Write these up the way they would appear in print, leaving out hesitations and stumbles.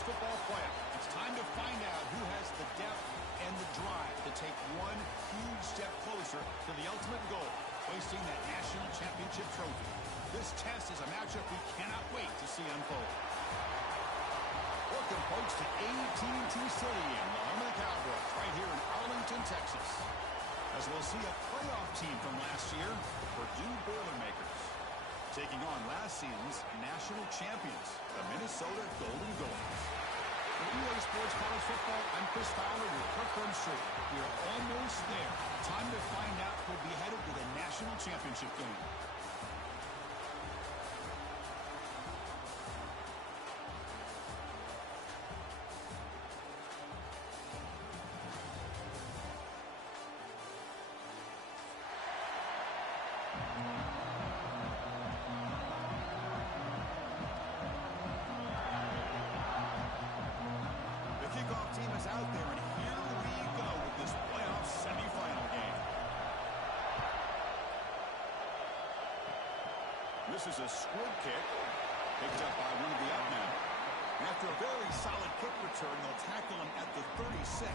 college football playoff. It's time to find out who has the depth and the drive to take one huge step closer to the ultimate goal, hoisting that national championship trophy. This test is a matchup we cannot wait to see unfold. Welcome, folks, to AT&T Stadium, the home of the Cowboys, right here in Arlington, Texas. As we'll see a playoff team from last year, the Purdue Boilermakers, taking on last season's national champions, the Minnesota Golden Goals. For EA Sports College Football, I'm Chris Fowler with Kirk Herbstreit. We are almost there. Time to find out who'll be headed to the national championship game. This is a squib kick, picked up by one of the out men. After a very solid kick return, they'll tackle him at the 36.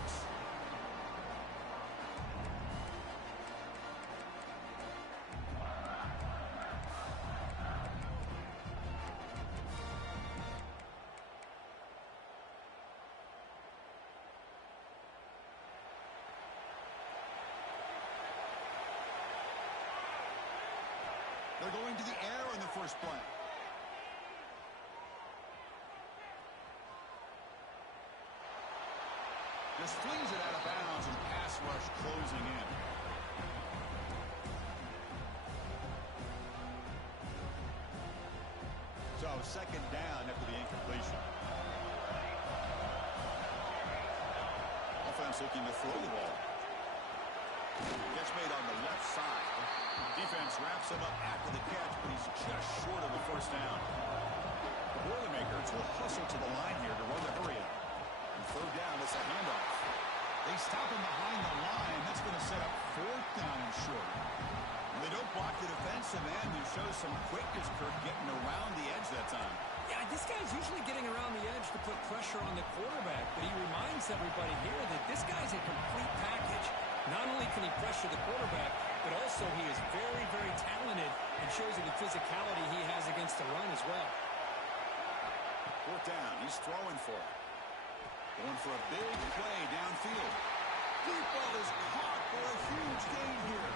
They're going to the air on the first play. Just flings it out of bounds and pass rush closing in. So second down after the incompletion. Offense looking to throw the ball. Catch made on the left side. Defense wraps him up after the catch, but he's just short of a first down. The Boilermakers will hustle to the line here to run the hurry up. And third down, it's a handoff. They stop him behind the line. That's going to set up fourth down and short. And they don't block the defensive end, who shows some quickness, Kirk, getting around the edge that time. Yeah, this guy's usually getting around the edge to put pressure on the quarterback, but he reminds everybody here that this guy's a complete package. Not only can he pressure the quarterback, but also he is very, very talented and shows you the physicality he has against the run as well. Fourth down, he's throwing for it. Going for a big play downfield. Deep ball is caught for a huge gain here.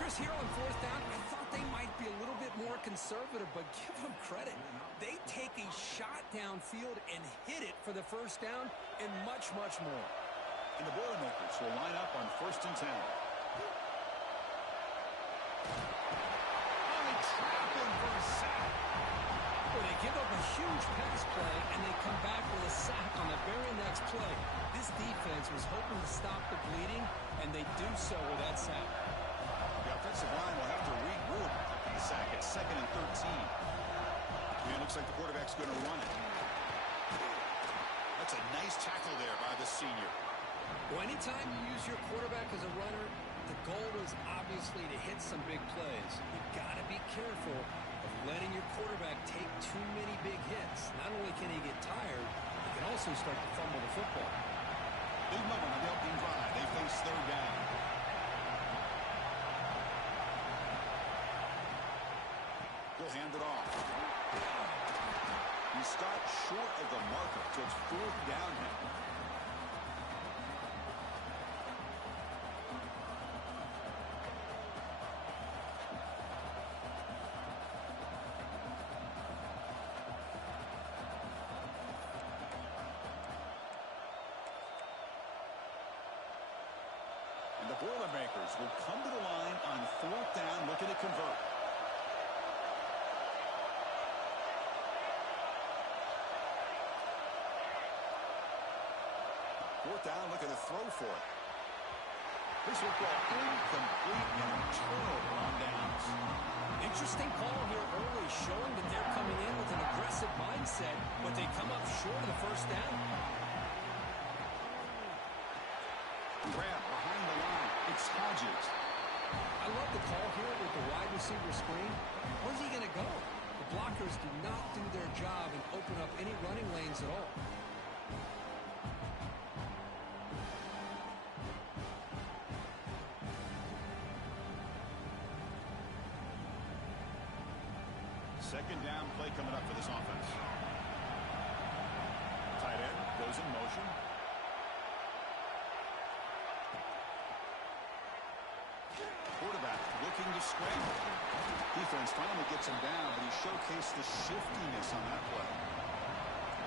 Chris, here on fourth down, I thought they might be a little bit more conservative, but give them credit. They take a shot downfield and hit it for the first down and much, much more. And the Boilermakers will line up on 1st and 10. Only trapping for a sack. Well, they give up a huge pass play, and they come back with a sack on the very next play. This defense was hoping to stop the bleeding, and they do so with that sack. The offensive line will have to regroup the sack at 2nd and 13. And it looks like the quarterback's going to run it. That's a nice tackle there by the senior. Well, anytime you use your quarterback as a runner, the goal is obviously to hit some big plays. You've got to be careful of letting your quarterback take too many big hits. Not only can he get tired, he can also start to fumble the football. Big moment on the opening drive. They face third down. He'll hand it off. He stopped short of the marker, so it's fourth down now. And the Boilermakers will come to the line on fourth down, looking to convert. Fourth down, looking to throw for it. This will go incomplete and a turnover on downs. Interesting call here early, showing that they're coming in with an aggressive mindset, but they come up short of the first down. Grab behind the line. It's Hodges. I love the call here with the wide receiver screen. Where's he going to go? The blockers do not do their job and open up any running lanes at all. Second down play coming up for this offense. Tight end goes in motion. Quarterback looking to scramble. Defense finally gets him down, but he showcased the shiftiness on that play.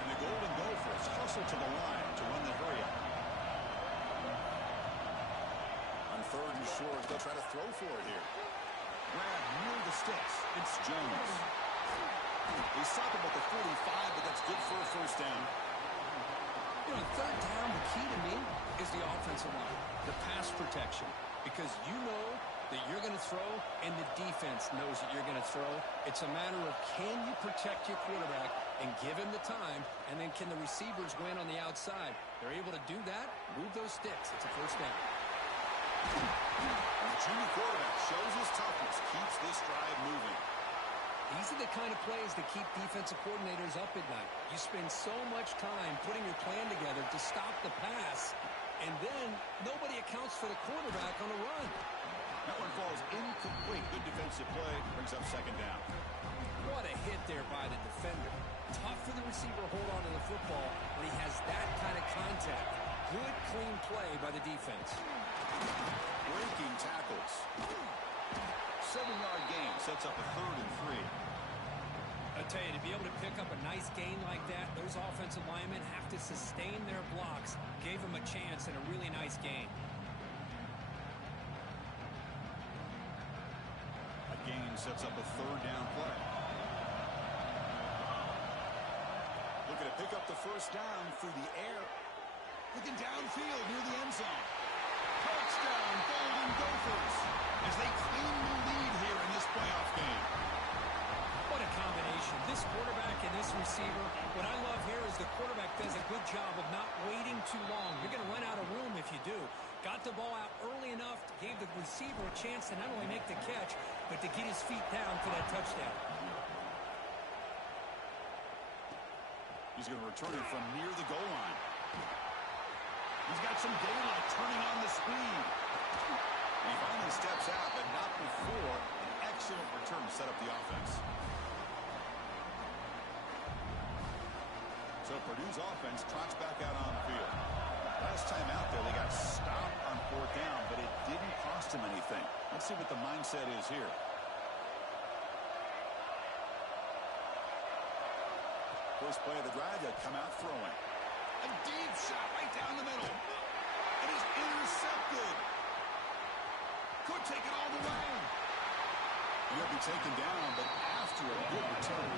And the Golden Gophers hustle to the line to run the hurry-up. On third and short, they'll try to throw for it here. Grab near the sticks. It's Jones. He's stopped him at the 45, but that's good for a first down. You know, third down, the key to me is the offensive line, the pass protection, because you know that you're going to throw and the defense knows that you're going to throw. It's a matter of can you protect your quarterback and give him the time, and then can the receivers win on the outside? They're able to do that, move those sticks. It's a first down. And the junior quarterback shows his toughness, keeps this drive moving. These are the kind of plays that keep defensive coordinators up at night. You spend so much time putting your plan together to stop the pass, and then nobody accounts for the quarterback on a run. That one falls incomplete. Good defensive play. Brings up second down. What a hit there by the defender. Tough for the receiver to hold on to the football when he has that kind of contact. Good, clean play by the defense. Breaking tackles. 7-yard gain sets up a 3rd and 3. I tell you, to be able to pick up a nice gain like that, those offensive linemen have to sustain their blocks. Gave them a chance and a really nice gain. A gain sets up a 3rd down play. Looking to pick up the first down through the air. Looking downfield near the end zone. Touchdown, Golden Gophers, as they claim the lead here in this playoff game. What a combination. This quarterback and this receiver. What I love here is the quarterback does a good job of not waiting too long. You're going to run out of room if you do. Got the ball out early enough, gave the receiver a chance to not only make the catch, but to get his feet down for that touchdown. He's going to return it from near the goal line. He's got some daylight turning on the speed. And he finally steps out, but not before an excellent return to set up the offense. So Purdue's offense trots back out on the field. Last time out there, they got stopped on 4th down, but it didn't cost him anything. Let's see what the mindset is here. First play of the drive, they come out throwing. A deep shot right down the middle. It is intercepted. Could take it all the way. He'll be taken down, but after a good return.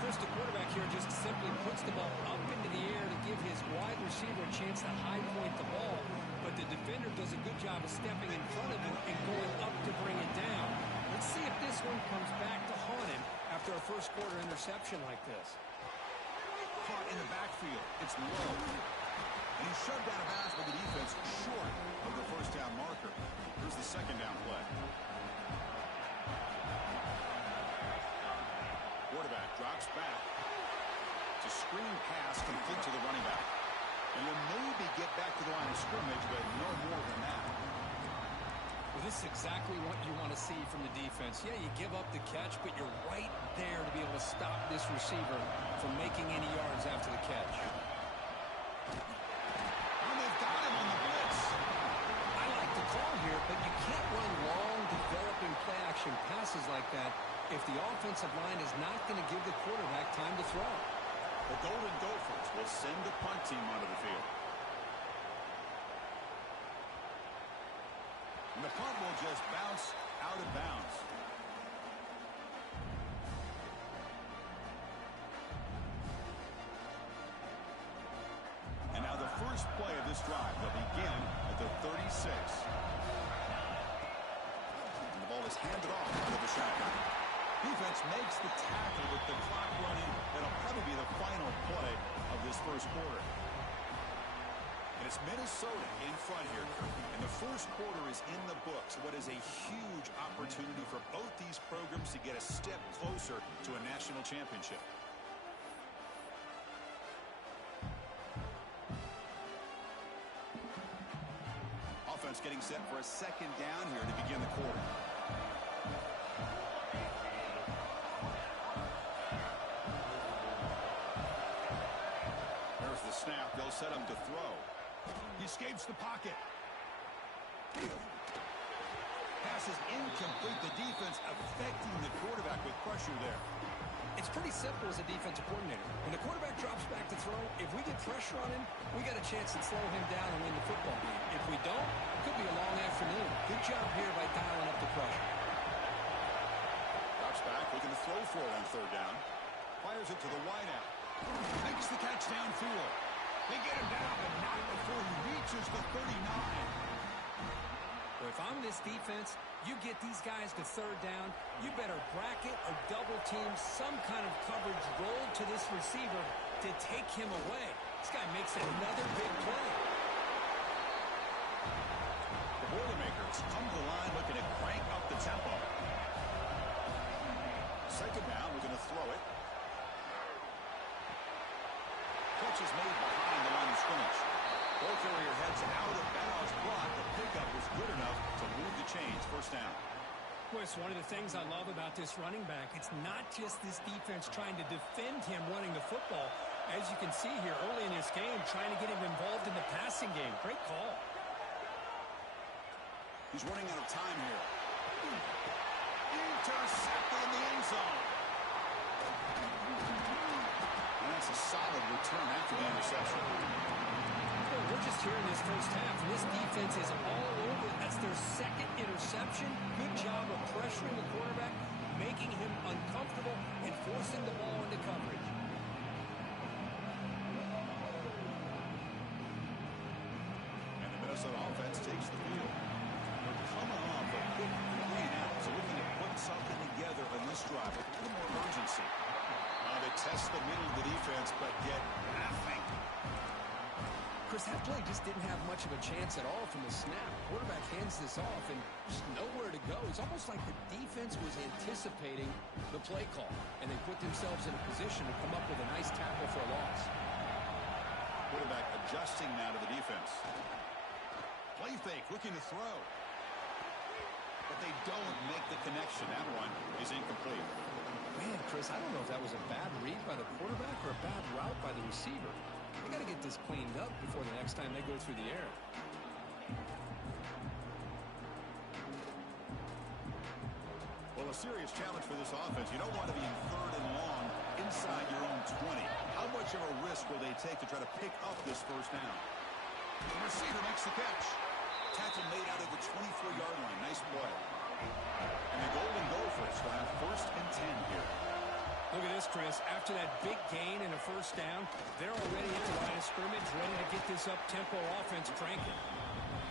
Chris, the quarterback here just simply puts the ball up into the air to give his wide receiver a chance to high point the ball. But the defender does a good job of stepping in front of him and going up to bring it down. Let's see if this one comes back to haunt him after a first quarter interception like this. Caught in the backfield. It's low. And he's shoved out of bounds by the defense short of the first down marker. Here's the second down play. Quarterback drops back. It's a screen pass complete to the running back. And he'll maybe get back to the line of scrimmage, but no more than that. Well, this is exactly what you want to see from the defense. Yeah, you give up the catch, but you're right there to be able to stop this receiver from making any yards after the catch. And they've got him on the blitz. I like the call here, but you can't run long, developing play-action passes like that if the offensive line is not going to give the quarterback time to throw. The Golden Gophers will send the punt team onto the field. And the punt will just bounce out of bounds. And now the first play of this drive will begin at the 36. And the ball is handed off out of the shotgun. Defense makes the tackle with the clock running. That'll probably be the final play of this first quarter. And It's Minnesota in front here, and the first quarter is in the books. What is a huge opportunity for both these programs to get a step closer to a national championship. Offense getting set for a second down here to begin the quarter. There's the snap. They'll set him to throw. He escapes the pocket. Pass is incomplete. The defense affecting the quarterback with pressure there. It's pretty simple as a defensive coordinator. When the quarterback drops back to throw, if we get pressure on him, we got a chance to slow him down and win the football game. If we don't, it could be a long afternoon. Good job here by dialing up the pressure. Drops back, looking to throw for it on third down. Fires it to the wideout. Makes the catch downfield. They get him down, but not before he reaches the 39. Well, if I'm this defense, you get these guys to third down, you better bracket or double team some kind of coverage roll to this receiver to take him away. This guy makes another big play. The Boilermakers come to the line looking to crank up the tempo. Second down, we're going to throw it. Catch is made behind the line of scrimmage. Ball carrier heads out of bounds, but the pickup was good enough to move the chains. First down. Well, it's one of the things I love about this running back. It's not just this defense trying to defend him running the football. As you can see here early in this game, trying to get him involved in the passing game. Great call. He's running out of time here. Intercepted in the end zone. And that's a solid return after the interception. We're just here in this first half, and this defense is all over. That's their second interception. Good job of pressuring the quarterback, making him uncomfortable, and forcing the ball into coverage. And the Minnesota offense takes the field. They're coming off a quick 3 and out, so looking to put something together on this drive with a little more urgency. They test the middle of the defense, but get nothing. Chris, that play just didn't have much of a chance at all from the snap. Quarterback hands this off and just nowhere to go. It's almost like the defense was anticipating the play call, and they put themselves in a position to come up with a nice tackle for a loss. Quarterback adjusting now to the defense. Play fake, looking to throw. But they don't make the connection. That one is incomplete. Man, Chris, I don't know if that was a bad read by the quarterback or a bad route by the receiver. They got to get this cleaned up before the next time they go through the air. Well, a serious challenge for this offense. You don't want to be in third and long inside your own 20. How much of a risk will they take to try to pick up this first down? The receiver makes the catch. Tackle made out of the 24-yard line. Nice play. And the Golden Gophers will have first and 10 here. Look at this, Chris. After that big gain and a first down, they're already at the line of scrimmage, ready to get this up-tempo offense cranking.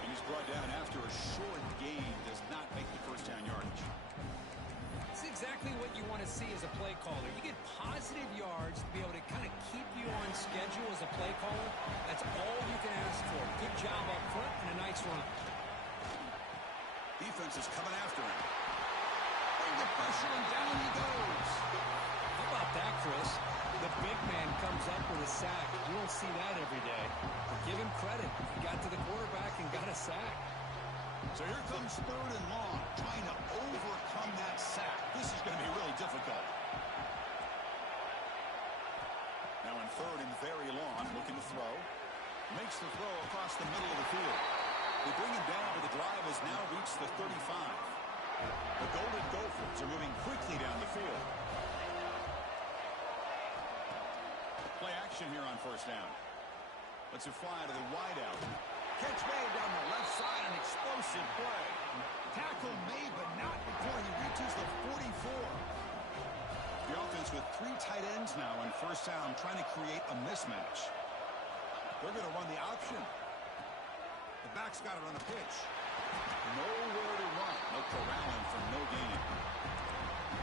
And he's brought down after a short gain. Does not make the first down yardage. It's exactly what you want to see as a play caller. You get positive yards to be able to kind of keep you on schedule as a play caller. That's all you can ask for. Good job up front and a nice run. Defense is coming after him. Bring the pressure and down he goes. How about that, Chris? The big man comes up with a sack. You don't see that every day. But give him credit. He got to the quarterback and got a sack. So here comes third and long, trying to overcome that sack. This is going to be really difficult. Now in third and very long, looking to throw. Makes the throw across the middle of the field. They bring him down, but the drive has now reached the 35. The Golden Gophers are moving quickly down the field. Play action here on first down. Lets it fly to the wideout. Catch made down the left side, an explosive play. Tackle made, but not before he reaches the 44. The offense with 3 tight ends now on first down, trying to create a mismatch. They're going to run the option. The back's got it on the pitch. Nowhere to run. No corralling for no gain.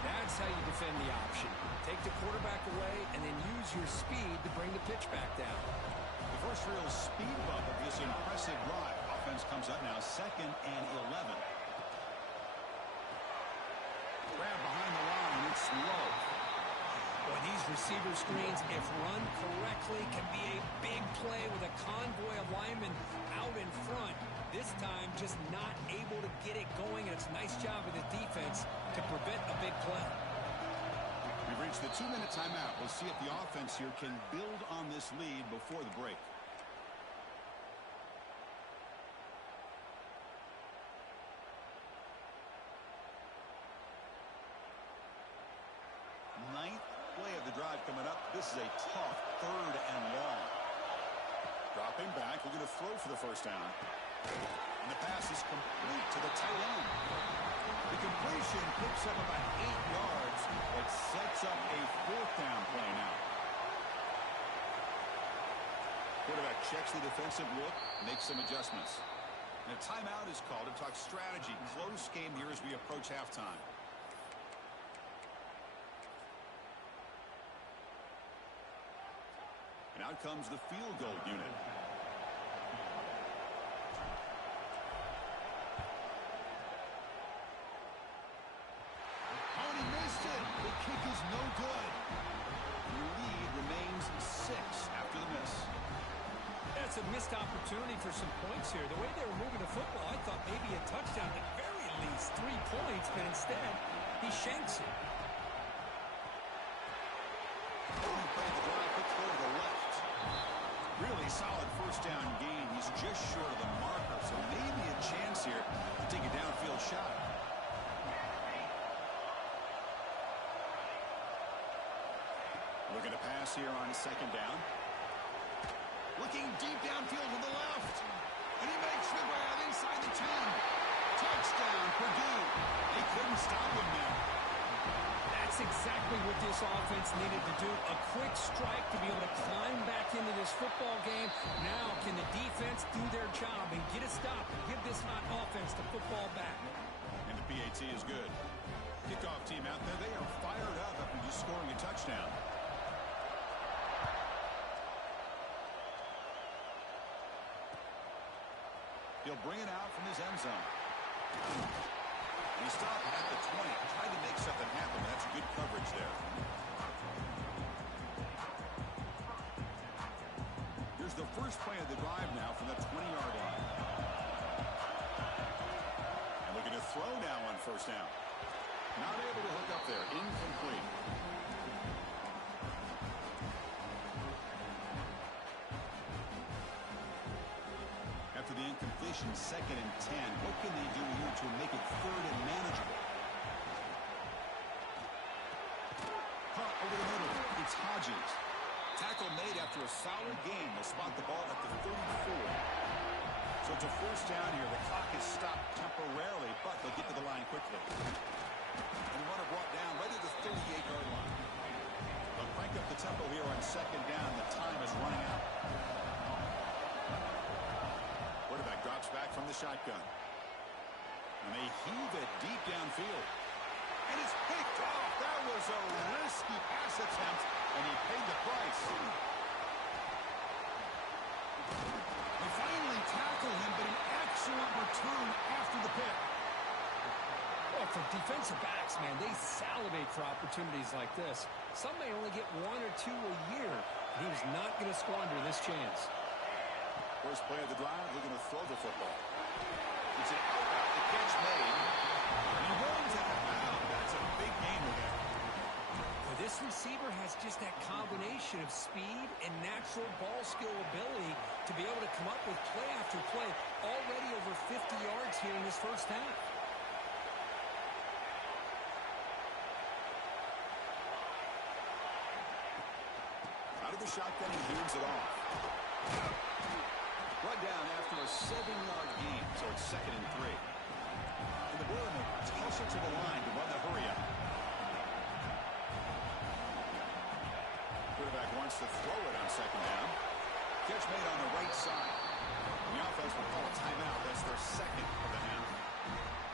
That's how you defend the option. Take the quarterback away and then use your speed to bring the pitch back down. The first real speed bump of this receiver screens, if run correctly, can be a big play with a convoy of linemen out in front. This time, just not able to get it going, and it's a nice job of the defense to prevent a big play. We've reached the 2-minute timeout. We'll see if the offense here can build on this lead before the break. Ninth play of the drive coming up. This is a tough 3rd and long. Dropping back, looking to throw for the first down. And the pass is complete to the tight end. The completion picks up about 8 yards, but sets up a 4th down play now. Quarterback checks the defensive look, makes some adjustments. And a timeout is called to talk strategy. Close game here as we approach halftime. And out comes the field goal unit. Oh, and he missed it. The kick is no good. The lead remains 6 after the miss. That's a missed opportunity for some points here. The way they were moving the football, I thought maybe a touchdown, at the very least 3 points, but instead he shanks it. Really solid first down gain. He's just short of the marker, so maybe a chance here to take a downfield shot. Looking to pass here on 2nd down. Looking deep downfield to the left. And he makes the grab inside the 10. Touchdown, Purdue. They couldn't stop him there. That's exactly what this offense needed to do. A quick strike to be able to climb back into this football game. Now can the defense do their job and get a stop and give this hot offense the football back? And the PAT is good. Kickoff team out there, they are fired up after just scoring a touchdown. He'll bring it out from his end zone. He stopped at the 20, tried to make something happen. That's good coverage there. Here's the first play of the drive now from the 20-yard line. And looking to throw now on 1st down. Not able to hook up there. Incomplete. After the incompletion, 2nd and 10. What can they do here to make it 3rd and manageable? Over the middle. It's Hodges. Tackle made after a solid game. They'll spot the ball at the 34. So it's a 1st down here. The clock is stopped temporarily, but they'll get to the line quickly. And runner brought down right at the 38-yard line. They'll crank up the tempo here on 2nd down. The time is running out. Quarterback drops back from the shotgun. And they heave it deep downfield. And it's picked off. That was a risky pass attempt, and he paid the price. They finally tackle him, but an excellent return after the pick. Well, for defensive backs, man, they salivate for opportunities like this. Some may only get 1 or 2 a year, and he was not going to squander this chance. First play of the drive, looking to throw the football. It's an out route, the catch made. And he runs out of bounds. That's a big gainer there. Well, this receiver has just that combination of speed and natural ball skill ability to be able to come up with play after play. Already over 50 yards here in this first half. Out of the shotgun, he hands it off. Run down after a 7-yard gain, so it's 2nd and 3. And the Boilermakers toss it to the line to run the hurry up. Quarterback wants to throw it on 2nd down. Catch made on the right side. The offense will call a timeout. That's their 2nd of the half.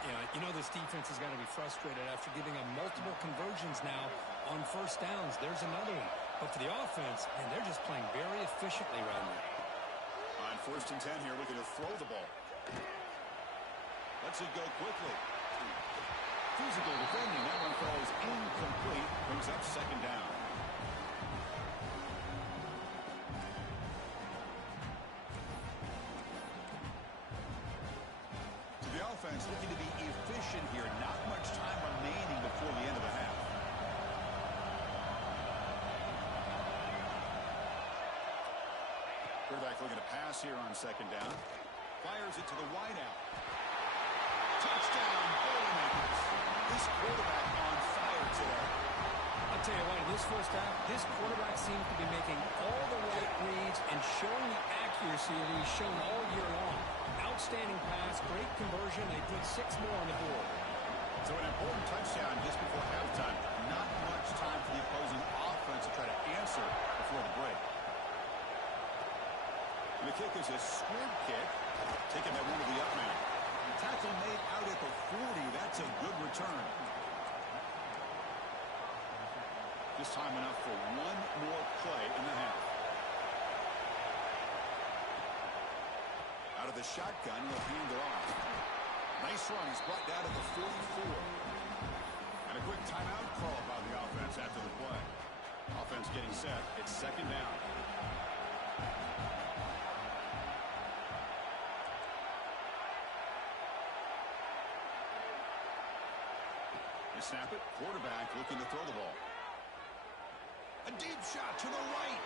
Yeah, you know this defense has got to be frustrated after giving them multiple conversions now on 1st downs. There's another one. But for the offense, and they're just playing very efficiently right now. On 1st and 10 here, looking to throw the ball. Lets it go quickly. Physical defending. That one falls incomplete. Brings up 2nd down. is looking to be efficient here. Not much time remaining before the end of the half. Quarterback looking to pass here on second down. Fires it to the wideout. Touchdown, Boilermakers. This quarterback on fire today. I'll tell you what, in this first half, this quarterback seems to be making all the right reads and showing the accuracy that he's shown all year long. Outstanding pass, great conversion. They put 6 more on the board. So an important touchdown just before halftime. Not much time for the opposing offense to try to answer before the break. And the kick is a squib kick, taken by one of the up men. Tackle made out at the 40. That's a good return. Just time enough for one more play in the half. Out of the shotgun, he'll hand it off. Nice run. He's brought down to the 44. And a quick timeout call by the offense after the play. Offense getting set. It's second down. They snap it. Quarterback looking to throw the ball. A deep shot to the right.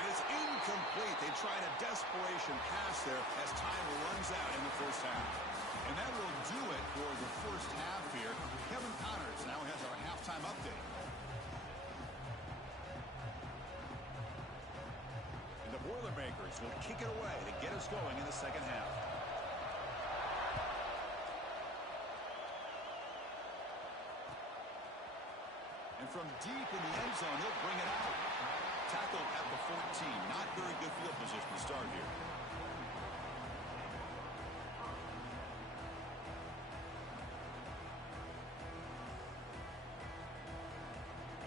And it's incomplete. They tried a desperation pass there as time runs out in the first half. And that will do it for the first half here. Kevin Connors now has our halftime update. And the Boilermakers will kick it away to get us going in the second half. And from deep in the end zone, he'll bring it out. Tackle at the 14. Not very good field position to start here.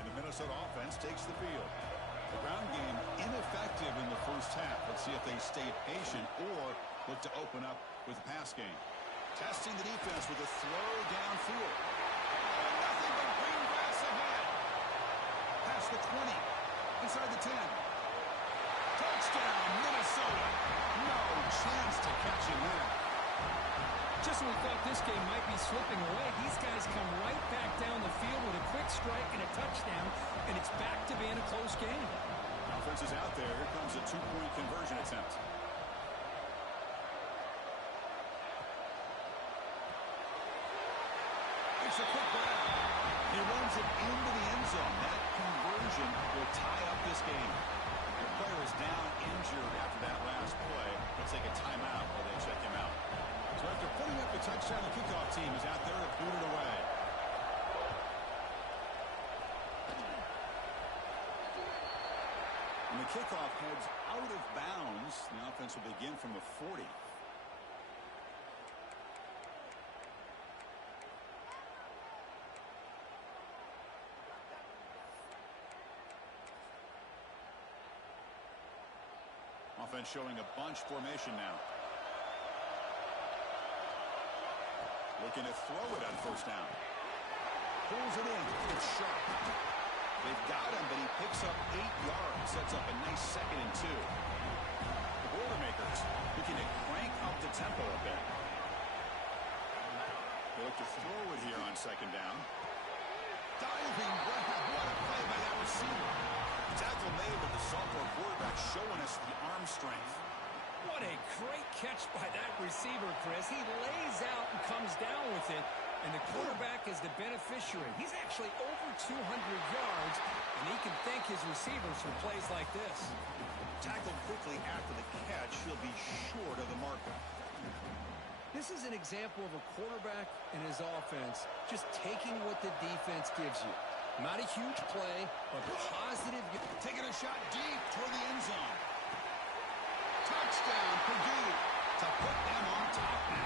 And the Minnesota offense takes the field. The ground game ineffective in the first half. Let's see if they stay patient or look to open up with a pass game. Testing the defense with a throw downfield. Nothing but green grass ahead. Past the 20. Inside the 10. Touchdown, Minnesota. No chance to catch him there. Just when we thought this game might be slipping away, these guys come right back down the field with a quick strike and a touchdown, and it's back to being a close game. Offense is out there. Here comes a 2-point conversion attempt. It's a quick grab. He runs it into the end zone. That conversion will tie up this game. The player is down injured after that last play. Let's take a timeout while they check him out. So after putting up the touchdown, the kickoff team is out there to boot it away. And the kickoff heads out of bounds. The offense will begin from the 40. Offense showing a bunch formation now. Looking to throw it on first down. Pulls it in. It's sharp. They've got him, but he picks up 8 yards. Sets up a nice 2nd and 2. The Boilermakers looking to crank up the tempo a bit. They look to throw it here on second down. Diving grab. What a play by that receiver. Tackle made, but the sophomore quarterback showing us the arm strength. What a great catch by that receiver, Chris. He lays out and comes down with it, and the quarterback is the beneficiary. He's actually over 200 yards, and he can thank his receivers for plays like this. Tackled quickly after the catch. He'll be short of the marker. This is an example of a quarterback and his offense just taking what the defense gives you. Not a huge play, but positive. Taking a shot deep toward the end zone. Touchdown, Purdue, to put them on top now.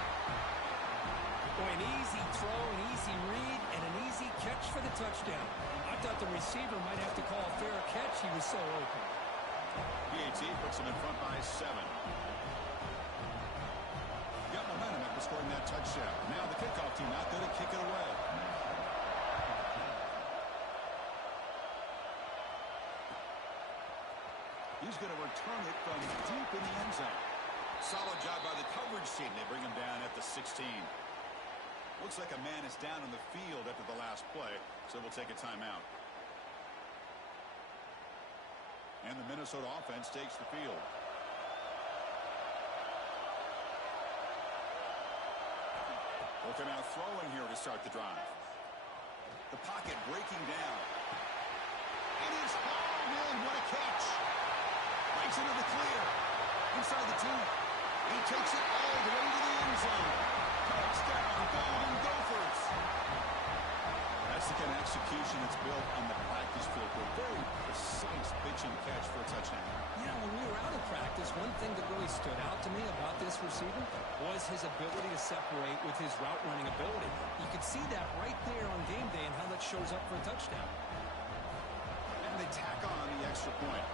Boy, an easy throw, an easy read, and an easy catch for the touchdown. I thought the receiver might have to call a fair catch. He was so open. PAT puts them in front by 7. Got momentum after scoring that touchdown. Now the kickoff team out there to kick it away. He's going to return it from deep in the end zone. Solid job by the coverage team. They bring him down at the 16. Looks like a man is down on the field after the last play, so we'll take a timeout. And the Minnesota offense takes the field. Looking out throwing here to start the drive. The pocket breaking down. It is hauled in. What a catch. Breaks into the clear. Inside the 2. He takes it all the way to the end zone. Touchdown, Golden Gophers. That's the kind of execution that's built on the practice field. A very precise pitch and catch for a touchdown. Yeah, when we were out of practice, one thing that really stood out to me about this receiver was his ability to separate with his route running ability. You could see that right there on game day and how that shows up for a touchdown. And they tack on the extra point.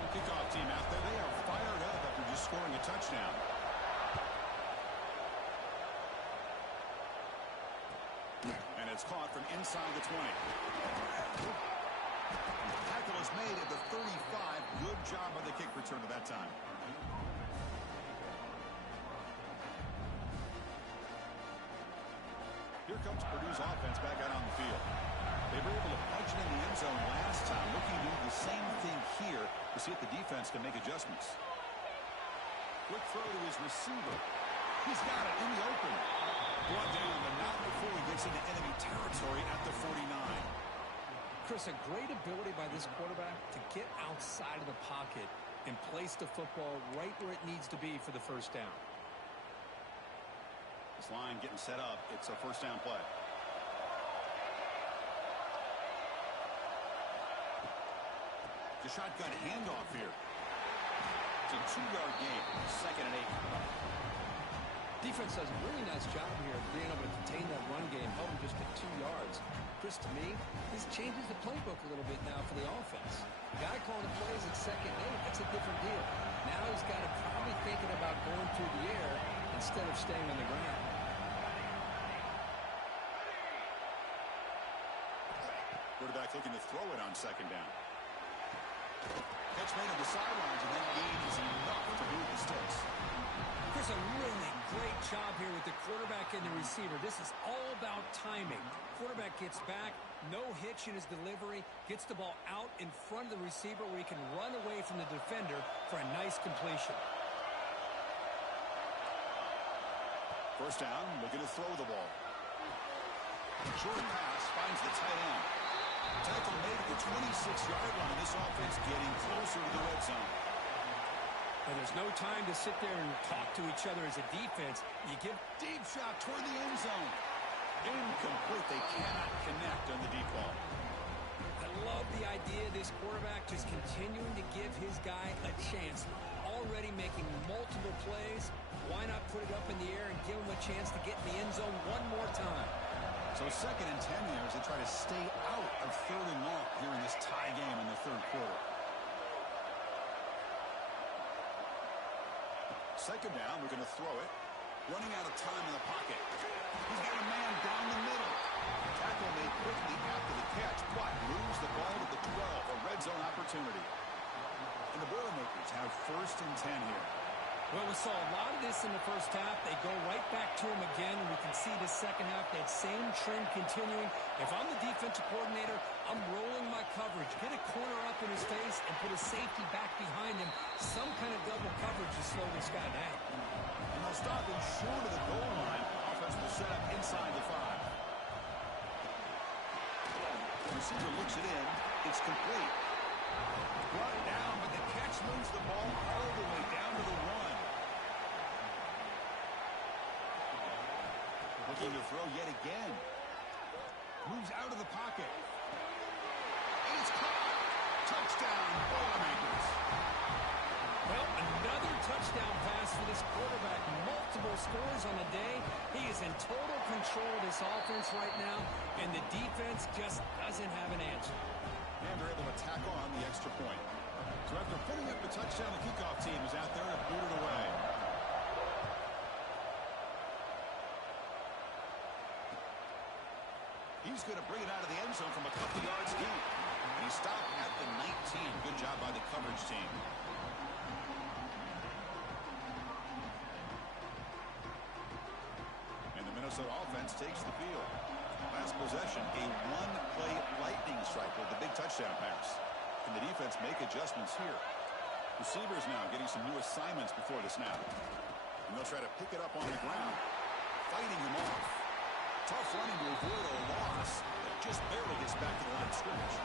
The kickoff team out there, they are fired up after just scoring a touchdown. And it's caught from inside the 20. The tackle is made at the 35. Good job by the kick return at that time. Here comes Purdue's offense back out on the field. They were able to punch it in the end zone last time. Looking to do the same thing here to see if the defense can make adjustments. Quick throw to his receiver. He's got it in the open. Brought down, but not before he gets into enemy territory at the 49. Chris, a great ability by this quarterback to get outside of the pocket and place the football right where it needs to be for the first down. This line getting set up. It's a first down play. The shotgun handoff here. It's a 2-yard gain. 2nd and 8. Defense does a really nice job here of being able to contain that run game, held him just at 2 yards. Chris, to me, this changes the playbook a little bit now for the offense. The guy calling the plays at 2nd and 8, that's a different deal. Now he's got to probably thinking about going through the air instead of staying on the ground. Quarterback looking to throw it on 2nd down. Catch made on the sidelines, and that gain is enough to move the sticks. Chris, a really great job here with the quarterback and the receiver. This is all about timing. Quarterback gets back, no hitch in his delivery, gets the ball out in front of the receiver where he can run away from the defender for a nice completion. First down, looking to throw the ball. Short pass finds the tight end. Tackle made at the 26-yard line. This offense getting closer to the red zone. And there's no time to sit there and talk to each other as a defense. You give Deep shot toward the end zone. Incomplete. They cannot connect on the deep ball. I love the idea of this quarterback just continuing to give his guy a chance. Already making multiple plays. Why not put it up in the air and give him a chance to get in the end zone one more time? So 2nd and 10 here as they try to stay out of 3rd and long here in this tie game in the 3rd quarter. 2nd down, we're going to throw it. Running out of time in the pocket. He's got a man down the middle. Tackle made quickly after the catch, but moves the ball to the 12, a red zone opportunity. And the Boilermakers have 1st and 10 here. Well, we saw a lot of this in the first half. They go right back to him again, and we can see the second half, that same trend continuing. If I'm the defensive coordinator, I'm rolling my coverage. Get a corner up in his face and put a safety back behind him. Some kind of double coverage to slow this guy down. And they'll stop him short of the goal line. Offense will set up inside the 5. The receiver looks it in. It's complete. Brought down, but the catch moves the ball all the way down to the 1. Looking to throw yet again. Moves out of the pocket. And it's caught. Touchdown, Boilermakers. Well, another touchdown pass for this quarterback. Multiple scores on the day. He is in total control of this offense right now, and the defense just doesn't have an answer. And they're able to tack on the extra point. So after putting up the touchdown, the kickoff team is out there to boot it away. He's going to bring it out of the end zone from a couple yards deep. And he stopped at the 19. Good job by the coverage team. Minnesota offense takes the field. Last possession, a one-play lightning strike with the big touchdown pass. Can the defense make adjustments here? Receivers now getting some new assignments before the snap. And they'll try to pick it up on the ground, fighting them off. Tough running to avoid a loss, but just barely gets back to the line of scrimmage.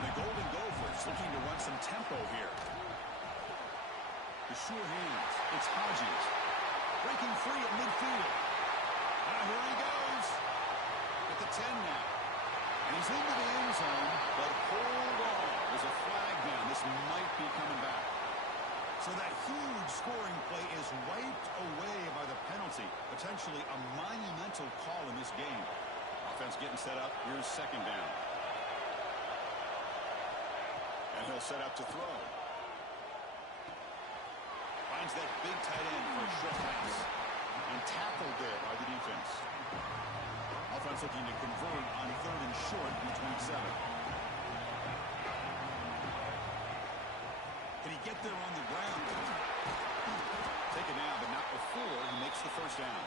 And the Golden Gophers looking to run some tempo here. The sure hands. It's Hodges. Breaking free at midfield. Here he goes. At the 10 now. And he's into the end zone, but hold on. There's a flag down. This might be coming back. So that huge scoring play is wiped away by the penalty. Potentially a monumental call in this game. Offense getting set up. Here's second down. And he'll set up to throw. Finds that big tight end for a short pass. And tackled there by the defense. Offense looking to convert on third and short in the 27. Can he get there on the ground? Take it down, but not before he makes the first down.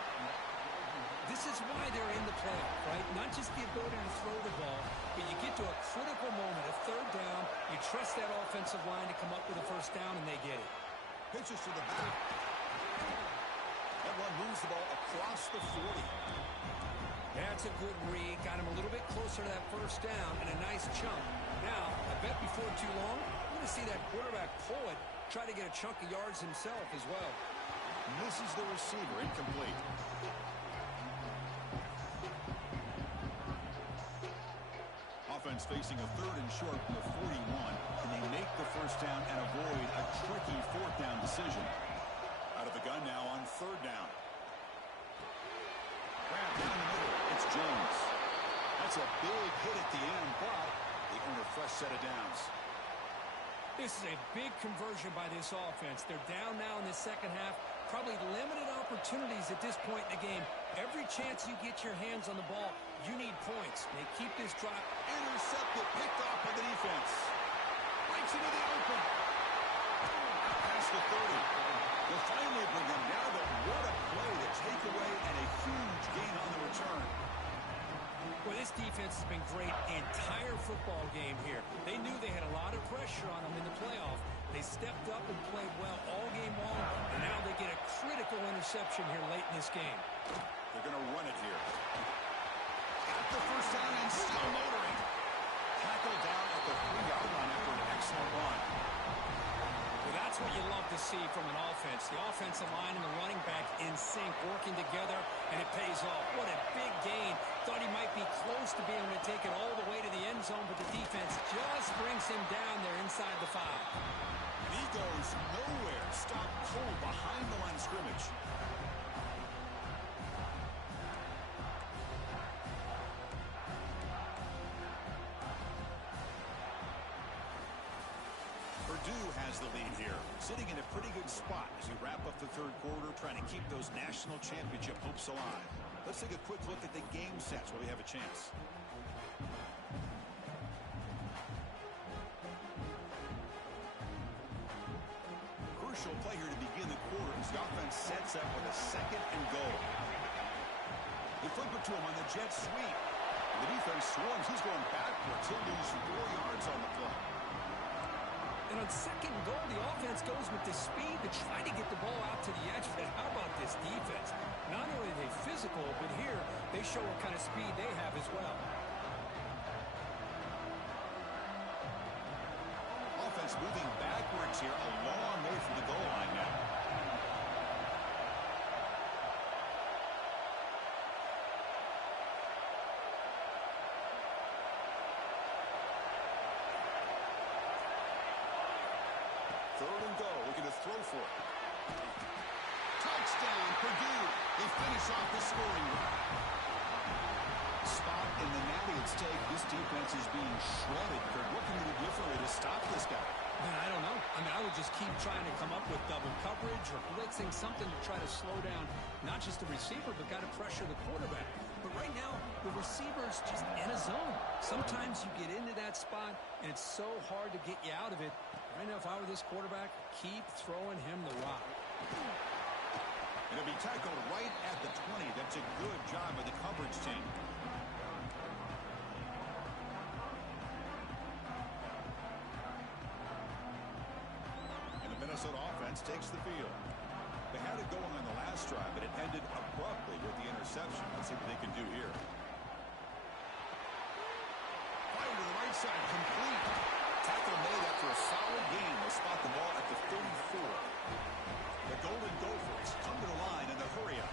This is why they're in the playoff, right? Not just the ability to throw the ball, but you get to a critical moment, a third down, you trust that offensive line to come up with a first down, and they get it. Pitches to the back. That one moves the ball across the 40. That's a good read. Got him a little bit closer to that first down and a nice chunk. Now, I bet before too long, we're going to see that quarterback pull it, try to get a chunk of yards himself as well. Misses the receiver, incomplete. Offense facing a third and short from the 41. Can they make the first down and avoid a tricky fourth down decision? Out of the gun now on third down. Grab down the middle. It's Jones. That's a big hit at the end, but they earn a fresh set of downs. This is a big conversion by this offense. They're down now in the second half. Probably limited opportunities at this point in the game. Every chance you get your hands on the ball, you need points. They keep this drive. Intercepted, picked off by the defense. Breaks into the open. Past the 30. They'll finally bring them down, but what a play, the takeaway, and a huge gain on the return. Well, this defense has been great the entire football game here. They knew they had a lot of pressure on them in the playoff. They stepped up and played well all game long, and now they get a critical interception here late in this game. They're going to run it here. Got the first down and still motoring. Tackled down at the 3-yard line after an excellent run. Well, that's what you love to see from an offense. The offensive line and the running back in sync, working together, and it pays off. What a big gain. Thought he might be close to being able to take it all the way to the end zone, but the defense just brings him down there inside the 5. And he goes nowhere. Stopped cold behind the line of scrimmage. Purdue has the lead here, sitting in a pretty good spot as we wrap up the third quarter, trying to keep those national championship hopes alive. Let's take a quick look at the game sets where we have a chance. Crucial play here to begin the quarter as the offense sets up with a second and goal. They flip it to him on the jet sweep. The defense swarms. He's going backwards. He'll lose 4 yards on the play. And on second and goal, the offense goes with the speed to try to get the ball out to the edge. But how about this defense? Not only are they physical, but here they show what kind of speed they have as well. Offense moving backwards here, a long way from the goal line now. Third and goal, looking to throw for it. Touchdown, Purdue. They finish off the scoring run. Spot in the natty at stake. This defense is being shredded. Kurt, what can we do differently to stop this guy? Man, I don't know. I mean, I would just keep trying to come up with double coverage or blitzing, something to try to slow down not just the receiver, but got to pressure the quarterback. But right now, the receiver's just in a zone. Sometimes you get into that spot, and it's so hard to get you out of it. Right now, if I were this quarterback, keep throwing him the rock. And it'll be tackled right at the 20. That's a good job by the coverage team. And the Minnesota offense takes the field. They had it going on the last drive, but it ended abruptly with the interception. Let's see what they can do here. Fire to the right side, complete. Tackle made after a solid game. They'll spot the ball at the 34. The Golden Gophers come to the line in the hurry-up.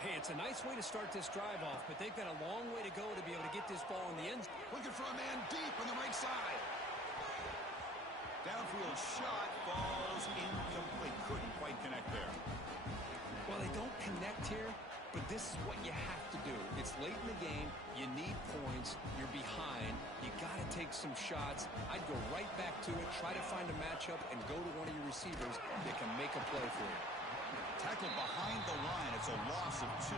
Hey, it's a nice way to start this drive off, but they've got a long way to go to be able to get this ball in the end. Looking for a man deep on the right side. Downfield shot falls incomplete. Couldn't quite connect there. Well, they don't connect here, but this is what you have to do. It's late in the game. You need points. You're behind. You got to take some shots. I'd go right back to it, try to find a matchup, and go to one of your receivers that can make a play for you. Tackled behind the line. It's a loss of 2.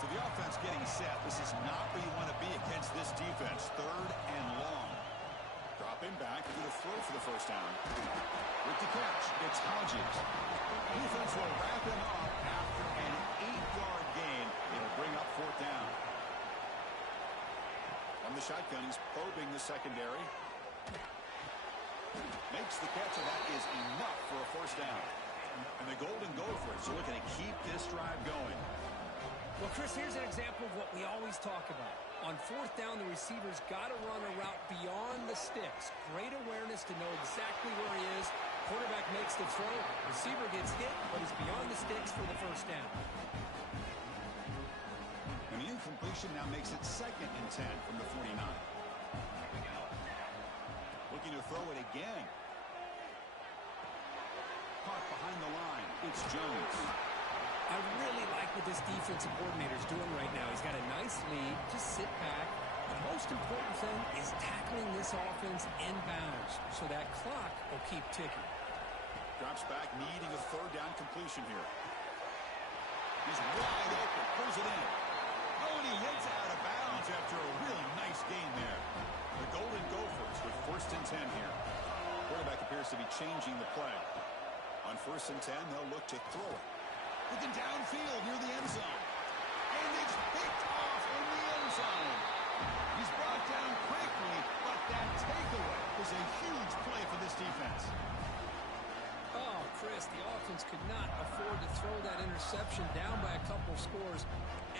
So the offense getting set. This is not where you want to be against this defense. 3rd and long. Dropping back to the throw for the first down. With the catch, it's Hodges. Defense will wrap him up after an 8-yard gain. It'll bring up 4th down. From the shotgun, he's probing the secondary. Makes the catch, and that is enough for a 1st down. And the Golden Gophers are looking to keep this drive going. Well, Chris, here's an example of what we always talk about. On 4th down, the receiver's got to run a route beyond the sticks. Great awareness to know exactly where he is. Quarterback makes the throw. Receiver gets hit, but he's beyond the sticks for the 1st down. And the incompletion now makes it 2nd and 10 from the 49. Looking to throw it again. Caught behind the line. It's Jones. I really like what this defensive coordinator is doing right now. He's got a nice lead. Just sit back. The most important thing is tackling this offense inbounds so that clock will keep ticking. Drops back, needing a 3rd down completion here. He's wide open. Pulls it in. Oh, and he hits out of bounds after a really nice gain there. The Golden Gophers with 1st and 10 here. Quarterback appears to be changing the play. On 1st and 10, they'll look to throw it. Looking downfield near the end zone. And it's picked off in the end zone. He's brought down quickly, but that takeaway was a huge play for this defense. Oh, Chris, the offense could not afford to throw that interception down by a couple scores.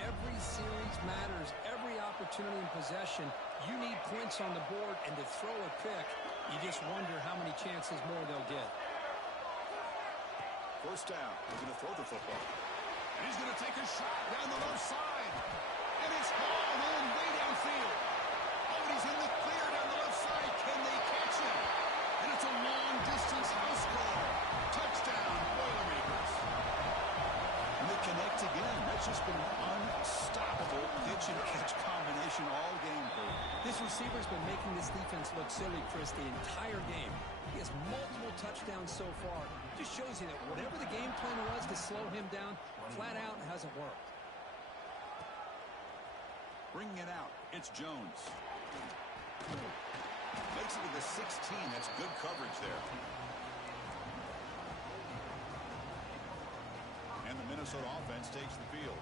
Every series matters. Every opportunity in possession, you need points on the board, and to throw a pick, you just wonder how many chances more they'll get. 1st down. He's going to throw the football. And he's going to take a shot down the left side. And it's hauled in way downfield. Oh, and he's in the clear down the left side. Can they catch him? And it's a long-distance house call. Touchdown, Boilermakers. And they connect again. That's just been an unstoppable pitch-and-catch combination all game. This receiver's been making this defense look silly, Chris, the entire game. He has multiple touchdowns so far. Just shows you that whatever the game plan was to slow him down, flat out hasn't worked. Bringing it out, it's Jones. Makes it to the 16. That's good coverage there. And the Minnesota offense takes the field.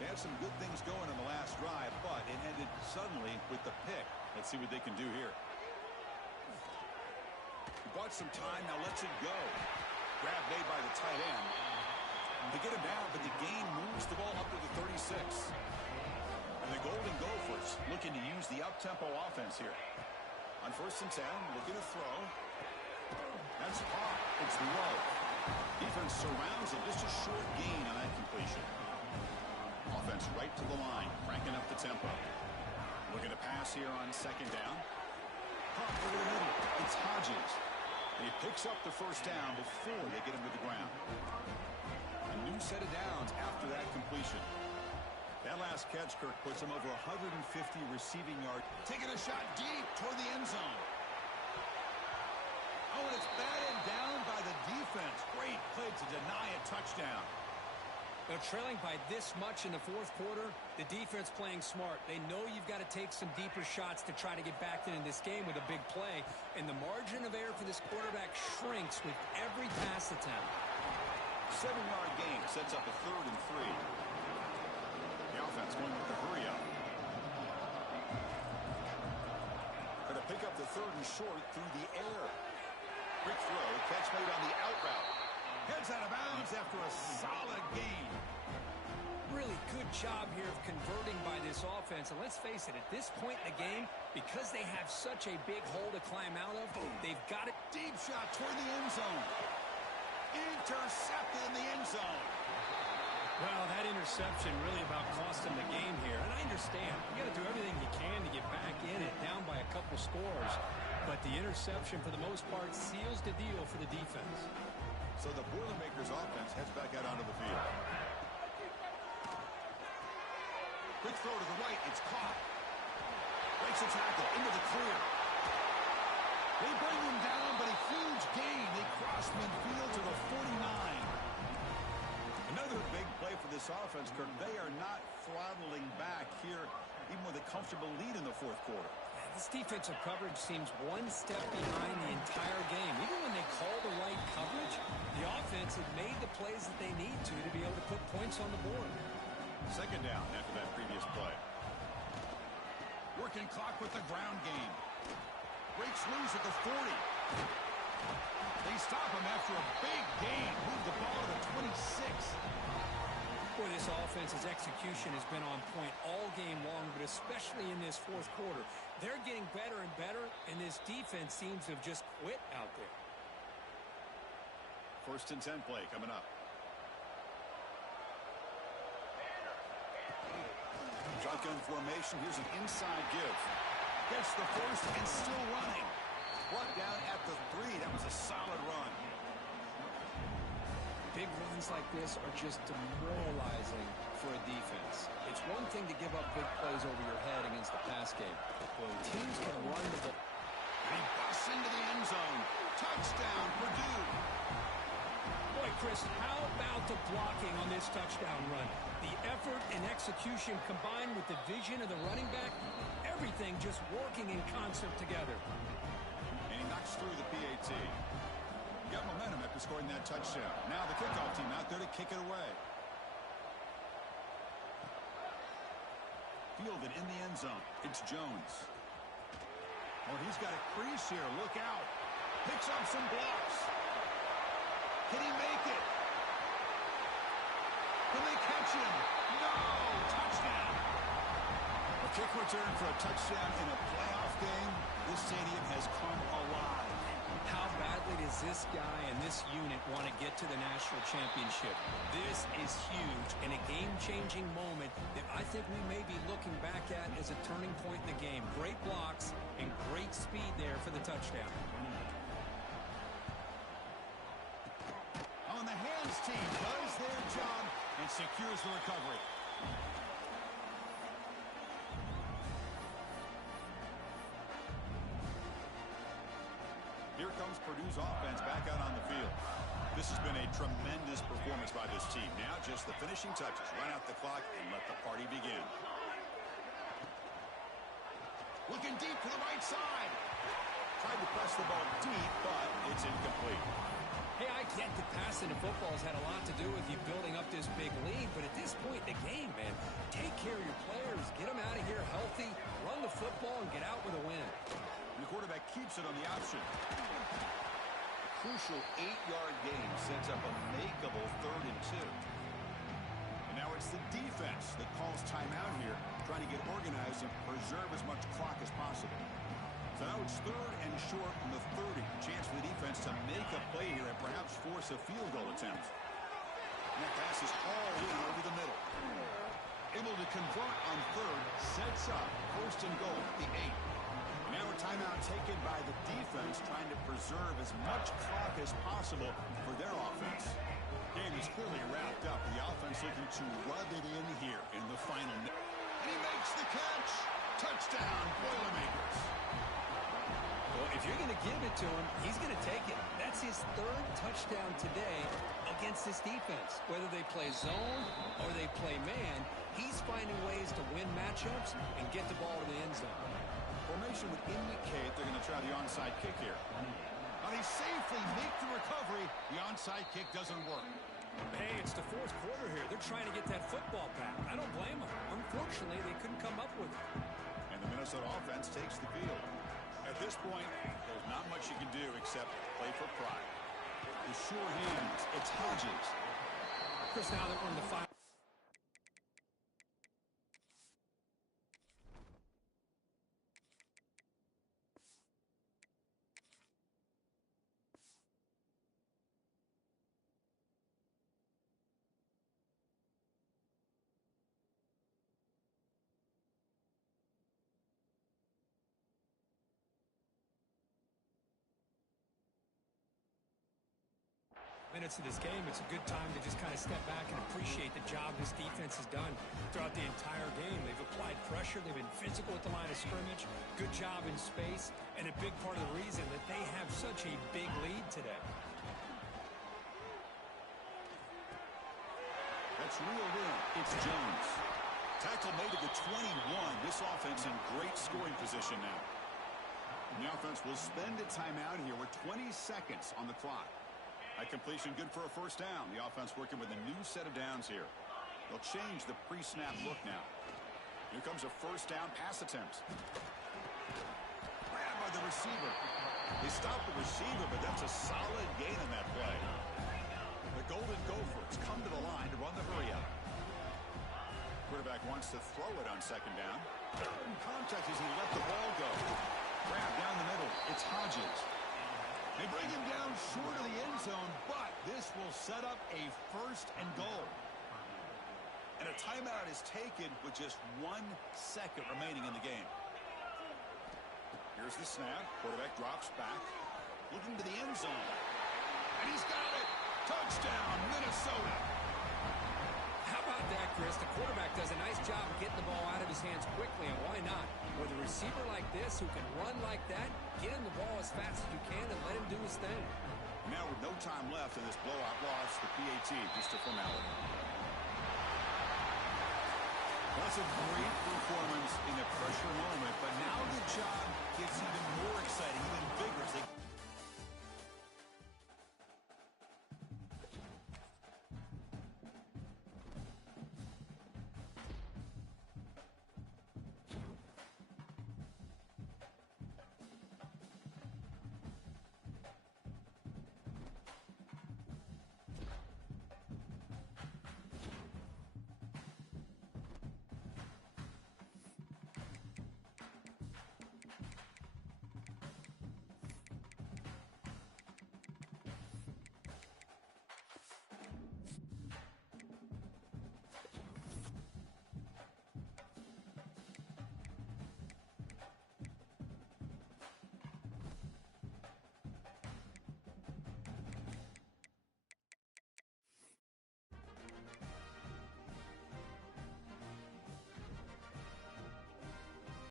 They had some good things going on the last drive, but it ended suddenly with the pick. Let's see what they can do here. Bought some time, now lets it go. Grab made by the tight end. They get him down, but the gain moves the ball up to the 36. And the Golden Gophers looking to use the up-tempo offense here. On 1st and 10, looking to throw. That's caught. It's low. Defense surrounds it. Just a short gain on that completion. Offense right to the line, cranking up the tempo. Looking to pass here on 2nd down. Caught over the middle. It's Hodges. And he picks up the 1st down before they get him to the ground. A new set of downs after that completion. That last catch, Kirk, puts him over 150 receiving yards. Taking a shot deep toward the end zone. Oh, and it's batted down by the defense. Great play to deny a touchdown. They're trailing by this much in the 4th quarter. The defense playing smart. They know you've got to take some deeper shots to try to get back into this game with a big play. And the margin of error for this quarterback shrinks with every pass attempt. 7-yard gain sets up a 3rd and 3. The offense going with the hurry up. Going to pick up the 3rd and short through the air. Quick throw, catch made on the out route. Heads out of bounds after a solid gain. Really good job here of converting by this offense. And let's face it, at this point in the game, because they have such a big hole to climb out of, they've got it. Deep shot toward the end zone. Intercepted in the end zone. Well, that interception really about cost them the game here. And I understand. You got to do everything you can to get back in it, down by a couple scores. But the interception, for the most part, seals the deal for the defense. So the Boilermakers offense heads back out onto the field. Quick throw to the right. It's caught. Breaks a tackle into the clear. They bring him down, but a huge gain. They cross midfield to the 49. Another big play for this offense, Kirk. They are not throttling back here, even with a comfortable lead in the 4th quarter. This defensive coverage seems one step behind the entire game. Even when they call the right coverage, the offense had made the plays that they need to be able to put points on the board. 2nd down after that previous play. Working clock with the ground game. Breaks loose at the 40. They stop him after a big gain. Move the ball to the 26. Boy, this offense's execution has been on point all game long, but especially in this 4th quarter. They're getting better and better, and this defense seems to have just quit out there. 1st and 10 play coming up. Shotgun formation. Here's an inside give. Gets the first and still running. Brought down at the 3. That was a solid run. Big runs like this are just demoralizing for a defense. It's one thing to give up big plays over your head against the pass game. When teams can run the ball. And he busts into the end zone. Touchdown, Purdue. Boy, Chris, how about the blocking on this touchdown run? The effort and execution combined with the vision of the running back, everything just working in concert together. And he knocks through the PAT. Got momentum after scoring that touchdown. Now the kickoff team out there to kick it away. Fielded in the end zone. It's Jones. Oh, he's got a crease here. Look out. Picks up some blocks. Can he make it? Can they catch him? No! Touchdown! A kick return for a touchdown in a playoff game. This stadium has come alive. How badly does this guy and this unit want to get to the national championship? This is huge and a game-changing moment that I think we may be looking back at as a turning point in the game. Great blocks and great speed there for the touchdown. On the hands team does their job and secures the recovery. Here comes Purdue's offense back out on the field. This has been a tremendous performance by this team. Now just the finishing touches. Run out the clock and let the party begin. Looking deep to the right side. Tried to press the ball deep, but it's incomplete. Hey, I get that passing in football has had a lot to do with you building up this big lead, but at this point in the game, man, take care of your players. Get them out of here healthy, run the football, and get out with a win. The quarterback keeps it on the option. Crucial 8-yard gain sets up a makeable 3rd and 2. And now it's the defense that calls timeout here, trying to get organized and preserve as much clock as possible. So now it's 3rd and short from the 30. Chance for the defense to make a play here and perhaps force a field goal attempt. And that pass is all in over the middle. Able to convert on 3rd, sets up 1st and goal at the 8. Now a timeout taken by the defense, trying to preserve as much clock as possible for their offense. Game is clearly wrapped up. The offense looking to rub it in here in the final. And he makes the catch. Touchdown, Boilermakers. Well, if you're going to give it to him, he's going to take it. That's his 3rd touchdown today against this defense. Whether they play zone or they play man, he's finding ways to win matchups and get the ball to the end zone. Formation would indicate they're going to try the onside kick here. Now they safely make the recovery. The onside kick doesn't work. Hey, it's the fourth quarter here. They're trying to get that football back. I don't blame them. Unfortunately, they couldn't come up with it. And the Minnesota offense takes the field. At this point, there's not much you can do except play for pride. The sure hands, it's Hodges. Chris, now that we're in the final. Minutes of this game, it's a good time to just kind of step back and appreciate the job this defense has done throughout the entire game. They've applied pressure. They've been physical at the line of scrimmage. Good job in space, and a big part of the reason that they have such a big lead today. That's reeled in. It's Jones. Tackle made at the 21. This offense in great scoring position now. And the offense will spend a timeout here with 20 seconds on the clock. At completion, good for a first down. The offense working with a new set of downs here. They'll change the pre-snap look now. Here comes a first down pass attempt. Grabbed by the receiver. They stopped the receiver, but that's a solid gain on that play. The Golden Gophers come to the line to run the hurry up. Quarterback wants to throw it on second down. Contact as he let the ball go. Grab down the middle. It's Hodges. They bring him down short of the end zone, but this will set up a first and goal. And a timeout is taken with just 1 second remaining in the game. Here's the snap. Quarterback drops back, looking to the end zone. And he's got it. Touchdown, Minnesota. How about that, Chris? The quarterback does a nice job of getting the ball out of his hands quickly, and why not? With a receiver like this who can run like that, get him the ball as fast as you can and let him do his thing. Now with no time left in this blowout loss, the PAT just a formality. That's a great performance in a pressure moment, but now the job gets even more exciting, even bigger as they